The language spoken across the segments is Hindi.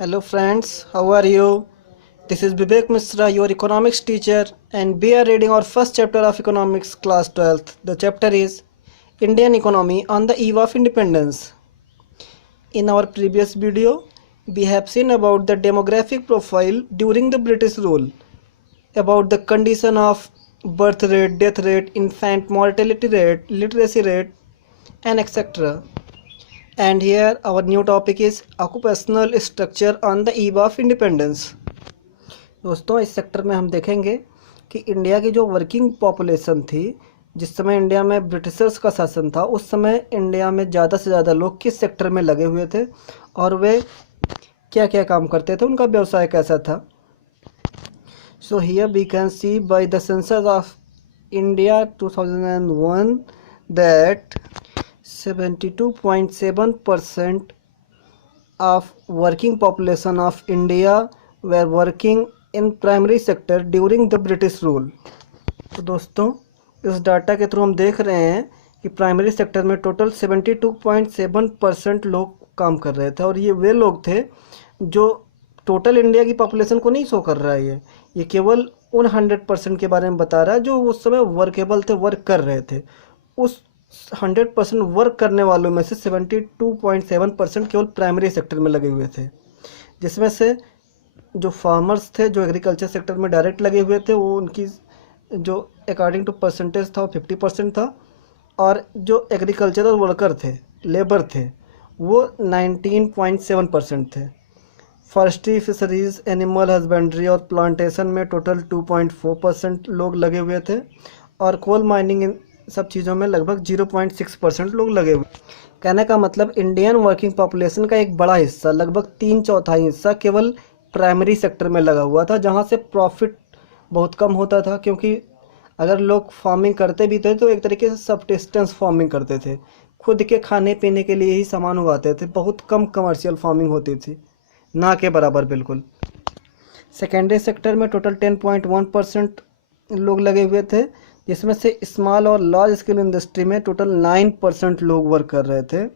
Hello friends, how are you? This is Vivek Misra, your economics teacher, and we are reading our first chapter of economics class 12th. The chapter is Indian economy on the eve of independence. In our previous video, we have seen about the demographic profile during the British rule, about the condition of birth rate, death rate, infant mortality rate, literacy rate, and etc. And here our new topic is occupational structure on the eve of independence. दोस्तों इस सेक्टर में हम देखेंगे कि इंडिया की जो वर्किंग पॉपुलेशन थी, जिस समय इंडिया में ब्रिटिशर्स का शासन था, उस समय इंडिया में ज़्यादा से ज़्यादा लोग किस सेक्टर में लगे हुए थे और वे क्या क्या काम करते थे, उनका व्यवसाय कैसा था. So here we can see by the census of India 2001 that 72.7% of working population of India were working in primary sector during the British rule. तो दोस्तों इस डाटा के थ्रू हम देख रहे हैं कि प्राइमरी सेक्टर में टोटल 72.7% लोग काम कर रहे थे, और ये वे लोग थे जो टोटल इंडिया की पॉपुलेशन को नहीं शो कर रहा है. ये केवल उन 100% के बारे में बता रहा है जो उस समय वर्केबल थे, वर्क कर रहे थे. उस 100% वर्क करने वालों में से 72.7% केवल प्राइमरी सेक्टर में लगे हुए थे, जिसमें से जो फार्मर्स थे, जो एग्रीकल्चर सेक्टर में डायरेक्ट लगे हुए थे, वो उनकी जो अकॉर्डिंग टू परसेंटेज था वो 50% था, और जो एग्रीकल्चरल वर्कर थे, लेबर थे, वो 19.7% थे. फॉरेस्ट्री, फिशरीज, एनिमल हस्बेंड्री और प्लांटेशन में टोटल 2.4% लोग लगे हुए थे, और कोल माइनिंग इन सब चीज़ों में लगभग 0.6% लोग लगे हुए. कहने का मतलब इंडियन वर्किंग पॉपुलेशन का एक बड़ा हिस्सा, लगभग 3/4 हिस्सा केवल प्राइमरी सेक्टर में लगा हुआ था, जहां से प्रॉफिट बहुत कम होता था, क्योंकि अगर लोग फार्मिंग करते भी थे तो एक तरीके से सबसिस्टेंस फार्मिंग करते थे, खुद के खाने पीने के लिए ही सामान उगाते थे. बहुत कम कमर्शियल फार्मिंग होती थी, ना के बराबर बिल्कुल. सेकेंडरी सेक्टर में टोटल 10.1% लोग लगे हुए थे, जिसमें से स्मॉल और लार्ज स्केल इंडस्ट्री में टोटल 9% लोग वर्क कर रहे थे,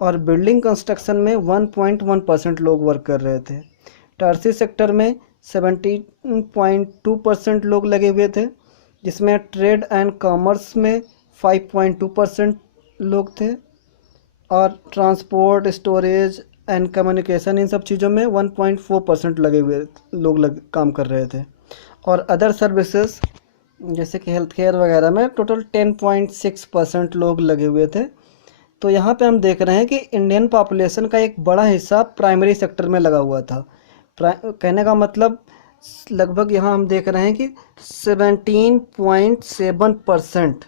और बिल्डिंग कंस्ट्रक्शन में 1.1% लोग वर्क कर रहे थे. टर्सी सेक्टर में 17.2% लोग लगे हुए थे, जिसमें ट्रेड एंड कॉमर्स में 5.2% लोग थे, और ट्रांसपोर्ट, स्टोरेज एंड कम्युनिकेशन, इन सब चीज़ों में 1.4% लगे हुए लोग काम कर रहे थे. और अदर सर्विसेज जैसे कि हेल्थ केयर वगैरह में टोटल 10.6% लोग लगे हुए थे. तो यहाँ पे हम देख रहे हैं कि इंडियन पॉपुलेशन का एक बड़ा हिस्सा प्राइमरी सेक्टर में लगा हुआ था. कहने का मतलब लगभग यहाँ हम देख रहे हैं कि 17.7%,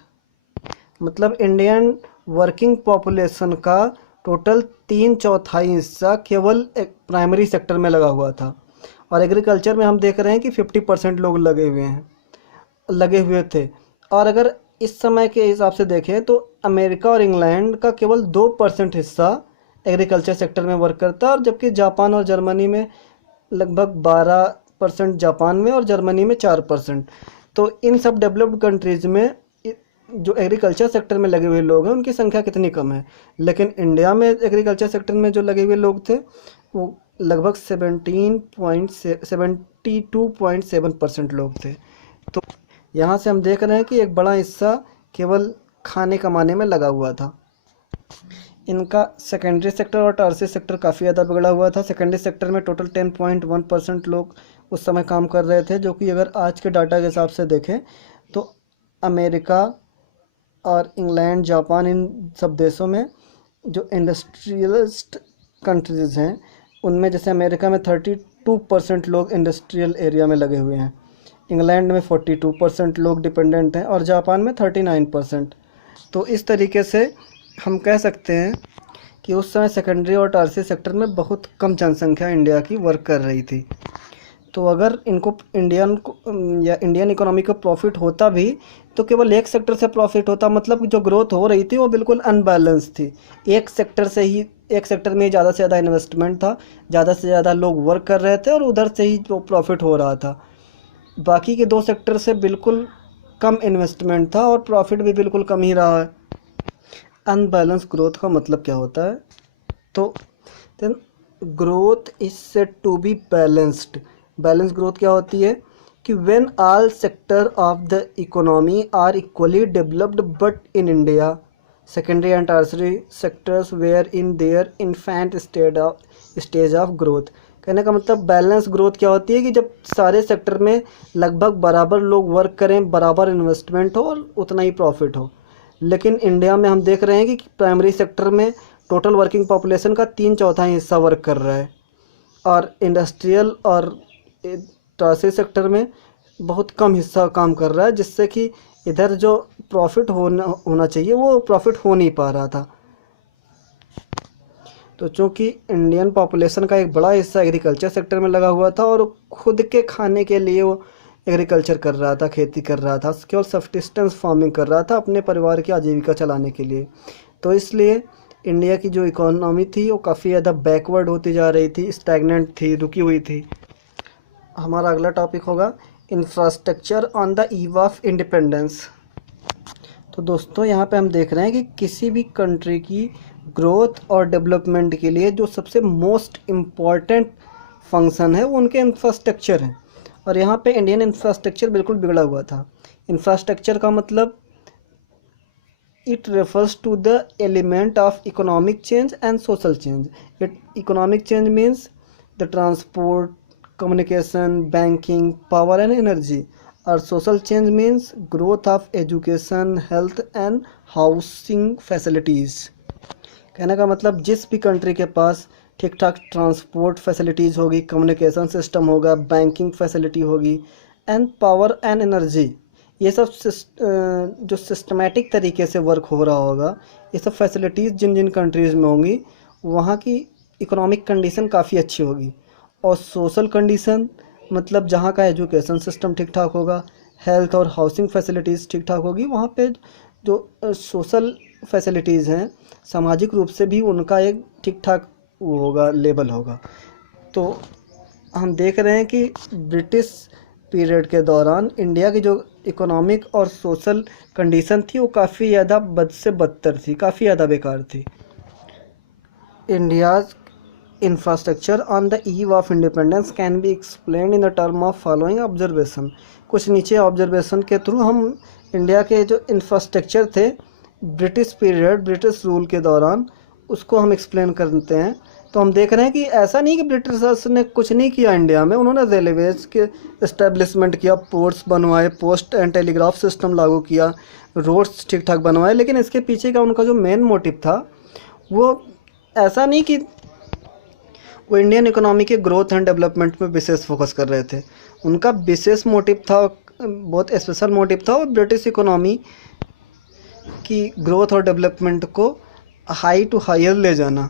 मतलब इंडियन वर्किंग पॉपुलेशन का टोटल 3/4 हिस्सा केवल एक प्राइमरी सेक्टर में लगा हुआ था. और एग्रीकल्चर में हम देख रहे हैं कि 50% लोग लगे हुए थे. और अगर इस समय के हिसाब से देखें तो अमेरिका और इंग्लैंड का केवल 2% हिस्सा एग्रीकल्चर सेक्टर में वर्क करता है, और जबकि जापान और जर्मनी में लगभग 12% जापान में, और जर्मनी में 4%. तो इन सब डेवलप्ड कंट्रीज़ में जो एग्रीकल्चर सेक्टर में लगे हुए लोग हैं उनकी संख्या कितनी कम है, लेकिन इंडिया में एग्रीकल्चर सेक्टर में जो लगे हुए लोग थे वो लगभग 72.7% लोग थे. तो यहाँ से हम देख रहे हैं कि एक बड़ा हिस्सा केवल खाने कमाने में लगा हुआ था. इनका सेकेंडरी सेक्टर और टर्शियरी सेक्टर काफ़ी ज़्यादा बिगड़ा हुआ था. सेकेंडरी सेक्टर में टोटल 10.1% लोग उस समय काम कर रहे थे, जो कि अगर आज के डाटा के हिसाब से देखें तो अमेरिका और इंग्लैंड, जापान, इन सब देशों में जो इंडस्ट्रियलिस्ट कंट्रीज़ हैं उनमें जैसे अमेरिका में 32% लोग इंडस्ट्रियल एरिया में लगे हुए हैं, इंग्लैंड में 42% लोग डिपेंडेंट हैं, और जापान में 39%. तो इस तरीके से हम कह सकते हैं कि उस समय सेकेंडरी और टर्शियरी सेक्टर में बहुत कम जनसंख्या इंडिया की वर्क कर रही थी. तो अगर इनको इंडियन इकोनॉमी को प्रॉफिट होता भी तो केवल एक सेक्टर से प्रॉफिट होता, मतलब जो ग्रोथ हो रही थी वो बिल्कुल अनबैलेंस थी. एक सेक्टर में ही ज़्यादा से ज़्यादा इन्वेस्टमेंट था, ज़्यादा से ज़्यादा लोग वर्क कर रहे थे, और उधर से ही जो प्रॉफिट हो रहा था. बाकी के 2 सेक्टर से बिल्कुल कम इन्वेस्टमेंट था, और प्रॉफिट भी बिल्कुल कम ही रहा है. अनबैलेंस ग्रोथ का मतलब क्या होता है? तो growth is said to be balanced. Balance growth क्या होती है कि when all sector of the economy are equally developed but in India secondary and tertiary sectors were in their infant stage of growth. कहने का मतलब बैलेंस ग्रोथ क्या होती है कि जब सारे सेक्टर में लगभग बराबर लोग वर्क करें, बराबर इन्वेस्टमेंट हो और उतना ही प्रॉफिट हो। लेकिन इंडिया में हम देख रहे हैं कि प्राइमरी सेक्टर में टोटल वर्किंग पॉपुलेशन का 3/4 हिस्सा वर्क कर रहा है और इंडस्ट्रियल और टर्सरी सेक्टर में बहुत कम हिस्सा काम कर रहा है, जिससे कि इधर जो प्रॉफिट होना चाहिए वो प्रॉफिट हो नहीं पा रहा था। तो चूँकि इंडियन पॉपुलेशन का एक बड़ा हिस्सा एग्रीकल्चर सेक्टर में लगा हुआ था और खुद के खाने के लिए वो एग्रीकल्चर कर रहा था, खेती कर रहा था, केवल सब्सिस्टेंस फार्मिंग कर रहा था अपने परिवार की आजीविका चलाने के लिए। तो इसलिए इंडिया की जो इकोनॉमी थी वो काफ़ी ज़्यादा बैकवर्ड होती जा रही थी, स्टैगनेंट थी, रुकी हुई थी। हमारा अगला टॉपिक होगा infrastructure on the eve of independence. तो दोस्तों यहाँ पे हम देख रहे हैं कि किसी भी कंट्री की ग्रोथ और डेवलपमेंट के लिए जो सबसे मोस्ट इम्पॉर्टेंट फंक्शन है वो उनके इंफ्रास्ट्रक्चर हैं। और यहाँ पे इंडियन इंफ्रास्ट्रक्चर बिल्कुल बिगड़ा हुआ था। इंफ्रास्ट्रक्चर का मतलब it refers to the element of economic change and social change. Economic change means the transport, communication, banking, power and energy. और social change means growth of education, health and housing facilities. कहने का मतलब जिस भी कंट्री के पास ठीक ठाक ट्रांसपोर्ट फैसिलिटीज़ होगी, कम्युनिकेशन सिस्टम होगा, बैंकिंग फैसिलिटी होगी एंड पावर एंड एनर्जी, ये सब जो सिस्टमेटिक तरीके से वर्क हो रहा होगा, ये सब फैसिलिटीज़ जिन जिन कंट्रीज़ में होंगी वहाँ की इकोनॉमिक कंडीशन काफ़ी अच्छी होगी। और सोशल कंडीशन मतलब जहाँ का एजुकेशन सिस्टम ठीक ठाक होगा, हेल्थ और हाउसिंग फैसिलिटीज़ ठीक ठाक होगी, वहाँ पे जो सोशल फैसिलिटीज़ हैं सामाजिक रूप से भी उनका एक ठीक ठाक वो होगा, लेवल होगा। तो हम देख रहे हैं कि ब्रिटिश पीरियड के दौरान इंडिया की जो इकोनॉमिक और सोशल कंडीशन थी वो काफ़ी ज़्यादा बद से बदतर थी, काफ़ी ज़्यादा बेकार थी। India's infrastructure on the eve of independence can be explain in the term of following observation. कुछ नीचे ऑब्जर्वेशन के थ्रू हम इंडिया के जो इंफ्रास्ट्रक्चर थे ब्रिटिश पीरियड, ब्रिटिश रूल के दौरान, उसको हम एक्सप्लेन करते हैं। तो हम देख रहे हैं कि ऐसा नहीं कि ब्रिटिशर्स ने कुछ नहीं किया इंडिया में, उन्होंने रेलवेज़ के इस्टेब्लिशमेंट किया, पोर्ट्स बनवाए, पोस्ट एंड टेलीग्राफ सिस्टम लागू किया, रोड्स ठीक ठाक बनवाए। लेकिन इसके पीछे का उनका जो मेन मोटिव था वो ऐसा नहीं कि वो इंडियन इकोनॉमी के ग्रोथ एंड डेवलपमेंट में विशेष फोकस कर रहे थे। उनका विशेष मोटिव था, बहुत स्पेशल मोटिव था, वो ब्रिटिश इकोनॉमी की ग्रोथ और डेवलपमेंट को हाई टू हायर ले जाना।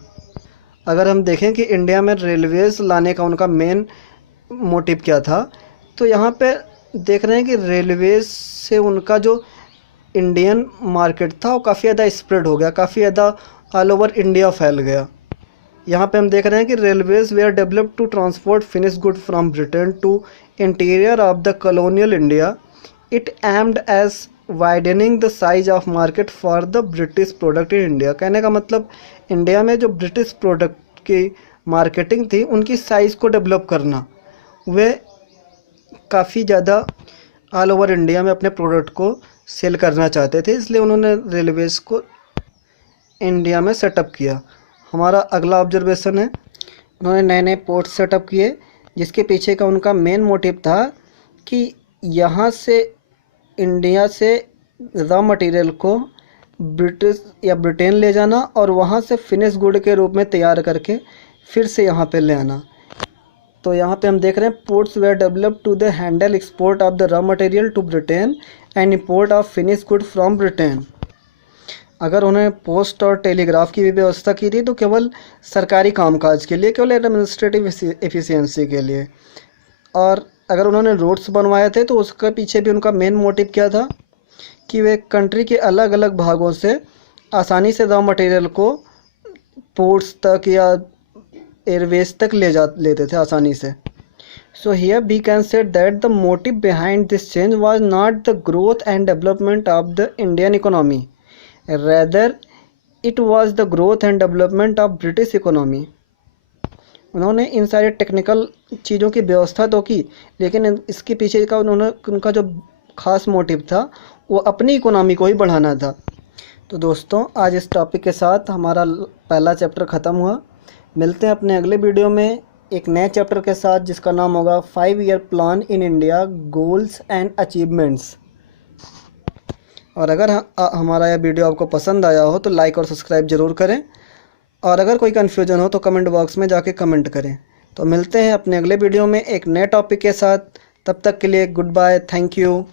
अगर हम देखें कि इंडिया में रेलवेज़ लाने का उनका मेन मोटिव क्या था, तो यहाँ पे देख रहे हैं कि रेलवेज़ से उनका जो इंडियन मार्केट था वो काफ़ी ज़्यादा स्प्रेड हो गया, काफ़ी ज़्यादा ऑल ओवर इंडिया फैल गया। यहाँ पे हम देख रहे हैं कि railways were developed to transport finish good from Britain to interior of the colonial India. It aimed as widening the size of market for the British product in India. कहने का मतलब इंडिया में जो ब्रिटिश प्रोडक्ट की मार्केटिंग थी उनकी साइज़ को डेवलप करना, वे काफ़ी ज़्यादा ऑल ओवर इंडिया में अपने प्रोडक्ट को सेल करना चाहते थे, इसलिए उन्होंने रेलवेज़ को इंडिया में सेटअप किया। हमारा अगला ऑब्जर्वेशन है, उन्होंने नए नए पोर्ट सेटअप किए, जिसके पीछे का उनका मेन मोटिव था कि यहाँ से इंडिया से रॉ मटेरियल को ब्रिटिश या ब्रिटेन ले जाना और वहाँ से फिनिश गुड के रूप में तैयार करके फिर से यहाँ पे ले आना। तो यहाँ पे हम देख रहे हैं ports were developed to the handle export of the raw material to Britain and import of finish good from Britain. अगर उन्होंने पोस्ट और टेलीग्राफ की भी व्यवस्था की थी तो केवल सरकारी कामकाज के लिए, केवल एडमिनिस्ट्रेटिव एफिशिएंसी के लिए। और अगर उन्होंने रोड्स बनवाए थे तो उसके पीछे भी उनका मेन मोटिव क्या था कि वे कंट्री के अलग अलग भागों से आसानी से रॉ मटेरियल को पोर्ट्स तक या एयरवेज तक लेते थे आसानी से। So here we can say that the motive behind this change was not the growth and development of the Indian economy, rather it was the growth and development of British economy. उन्होंने इन सारे टेक्निकल चीज़ों की व्यवस्था तो की, लेकिन इसके पीछे का उनका जो खास मोटिव था वो अपनी इकोनॉमी को ही बढ़ाना था। तो दोस्तों, आज इस टॉपिक के साथ हमारा पहला चैप्टर ख़त्म हुआ। मिलते हैं अपने अगले वीडियो में एक नए चैप्टर के साथ, जिसका नाम होगा 5 year plan in India, goals and achievements. और अगर हमारा यह वीडियो आपको पसंद आया हो तो लाइक और सब्सक्राइब ज़रूर करें, और अगर कोई कन्फ्यूजन हो तो कमेंट बॉक्स में जाके कमेंट करें। तो मिलते हैं अपने अगले वीडियो में एक नए टॉपिक के साथ। तब तक के लिए गुड बाय, थैंक यू।